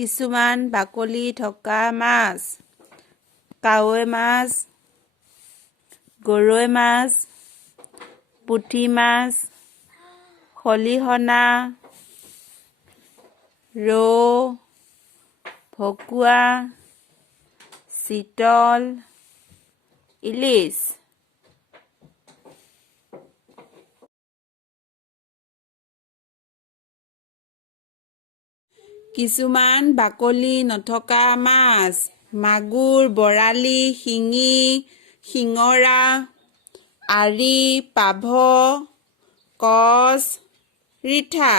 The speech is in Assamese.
কিছুমান বাকলি থকা মাছ: কাৱৈ মাছ, গৰৈ মাছ, পুঠি মাছ, খলিহনা, ৰৌ, ভকুৱা, চিতল, ইলিচ। কিছুমান বাকলি নথকা মাছ: মাগুৰ, বৰালি, শিঙি, শিঙৰা, আৰি, পাভ, কচ, ৰিঠা।